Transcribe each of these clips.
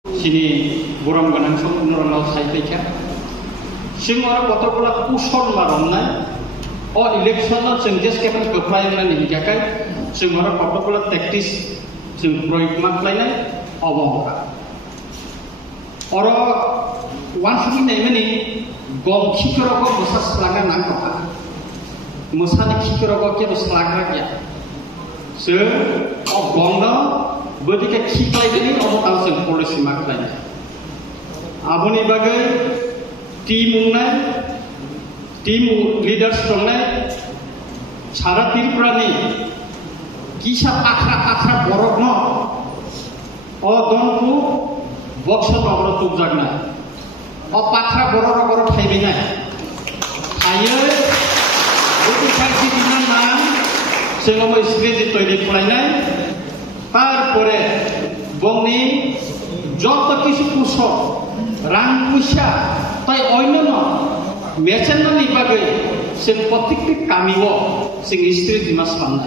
Sini buram ganang sempurna nol saiteka. Semua kota-kota pusat maromna. Oh election nol sengjes kepan keplayan ni jakai. Semua kota-kota taktis seng proyek maklainya awal. Orang wansi ni mana gom kikorogo musa selaga nangkapa. Musa ni kikorogo kira selaga ya. Se oh gomna Berarti kita ini orang tahu sih polisi maknanya. Abu ni bagai tim leaders dongnya, cara tirprani, kisah akra borok no, oh donku boxer orang tu jagna, oh pakra borok thainya, thaynya, itu kasih dinan mana, selama istri itu ini pulainya. তারপরে বংনি যত কিছু পুষো রাং পুষা তাই অন্যান্য মেচেনালি বাগে সে প্রত্যেকটি কামিব সে স্ত্রী Dimas পান্না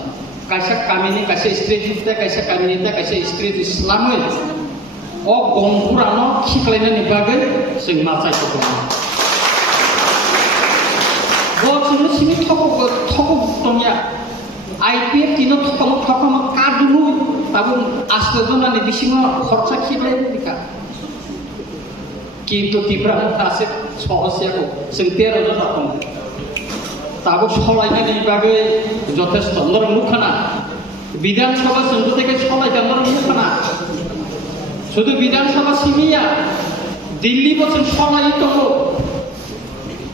কাইসা কামিনি কাইসা স্ত্রী দিতে কাইসা কামিনিতে কাইসা স্ত্রী ইসলামে ও গমপুরানো খিকলাইনানি বাগে সে মাচাই তো বলছিলো সিনি ঠক তমিয়া IPF tino thokama kadulu tabun asledona ni bisingo khorcha khiblai dika kintu tibra ase sohosya ko sentero jota kom tabu solaina ni bage যথেষ্ট নর মুখনা বিধানসভা সভা থেকে সবাই নর মুখনা শুধু বিধানসভা সিমিয়া দিল্লি বছর সলাই তো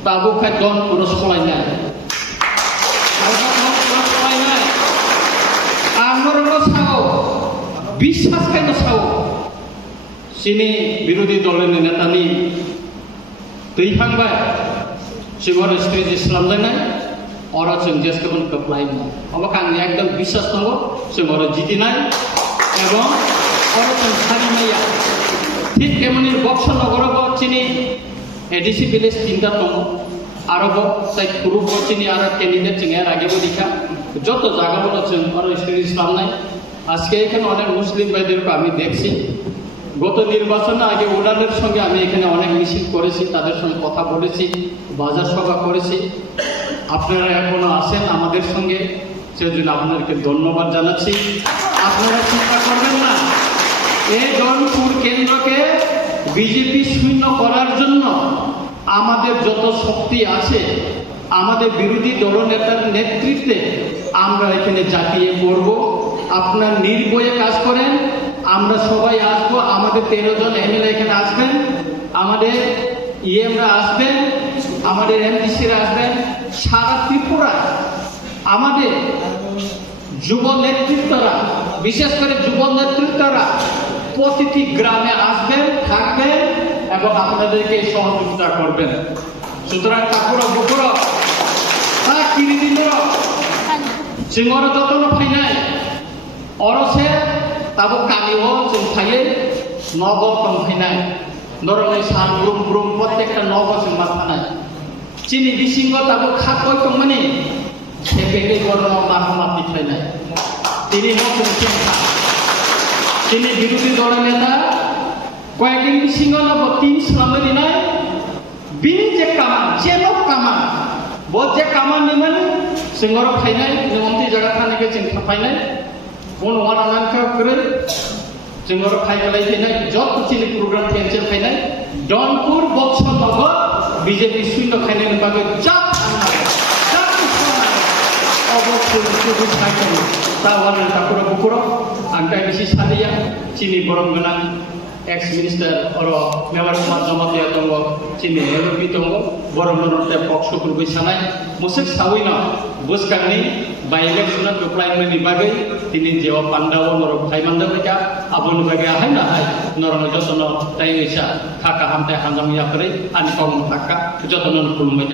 তাবু খায় জন পুরো সলাই না বিশ্বাস খাইতে চাও sini বিরোধী দলের নেতানি তৈফাংবাই সিমর স্ত্রী ইসলাম জানাই ওরা চেঞ্জেস কেবল কপ্লাই না অবাক আমি একদম বিশ্বাস দङ সিমর জিতি নাই এবং ওরা সারি মাইয়া ঠিক এমনি বক্সনগর চিনি এডিসি ভিলেজ তিনটা দङ আরব তাই গ্রুপ চিনি আর ক্যান্ডিডেট চিংয়ের আগে দেখা যত জায়গা বলো ওরা স্ত্রী ইসলাম নাই আজকে এখানে অনেক মুসলিম ভাইদেরকে আমি দেখছি গত নির্বাচনের আগে ওনাদের সঙ্গে আমি এখানে অনেক মিছিল করেছি তাদের সঙ্গে কথা বলেছি বাজার সভা করেছি আপনারা এখনো আছেন আমাদের সঙ্গে সেজন্য আপনাদেরকে ধন্যবাদ জানাচ্ছি আপনারা চিন্তা করবেন না এই জনপুর কেন্দ্রকে বিজেপি শূন্য করার জন্য আমাদের যত শক্তি আছে আমাদের বিরোধী দলনেতার নেতৃত্বে আমরা এখানে জাতিয়ে পড়ব আপনার নির্ভয়ে কাজ করেন আমরা সবাই আসবো আমাদের 13 জন এমএলএ এখানে আসবেন আমাদের ইএমরা আসবেন আমাদের এমডিসিরা আসবেন সারা ত্রিপুরা আমাদের যুব নেতৃত্বরা বিশেষ করে যুব নেতৃত্বরা প্রতিটি গ্রামে আসবেন থাকবেন এবং আপনাদেরকে সহযোগিতা করবেন সুতরাং কাকুরা বুকুরা তা কিরিদিনরা সিংহর যতন ফাইনাই অরসে তাবো কালিও जों थायो नग तंफैनाय नरनै सान ब्रुम प्रत्येकटा नग जों माथानाय चिनि बिसिंग ताबो खाखय तंमानि सेपेके गरन माथामाति थायनाय तिनि नजों चिंता चिनि बिरोधी दल नेता कয়েকদিন बिसिंग नब तीन सामने दिनाय बिनि जे कामान जेनो कामान बो जे कामान निमानि सिंगर फायनाय नमति जागा थानायके जों थाफायनाय उनवाना करे जोंङो फाइनालाय फैनाय जब चिनि प्रोग्राम कैंसिल फैनाय डनपुर बक्सनगर बीजेपी शून्य खायनायनि बागै जाब अबखौ सायख'नो तावाना ताकुरा बुकुरा आंटाय बिसि सादिया चिनि बरम गोनां एक्स मिनिस्टार अर मेवार समाज जमातिया दङ चिनि एलपि दङ बरम नरते पक्ष ग्रुप सानाय मुसक सावैना बोसकांनि बाय इलेक्शन गोप्लायनि बागै दिनै जेवा पान्डाव नर फाइमान्दा फैका आबुनि बागै आहाय नाहाय नरन जतन ताइसा खाका हामताय हामजामिया करे आनि कम थाका जतन खुलुमबाय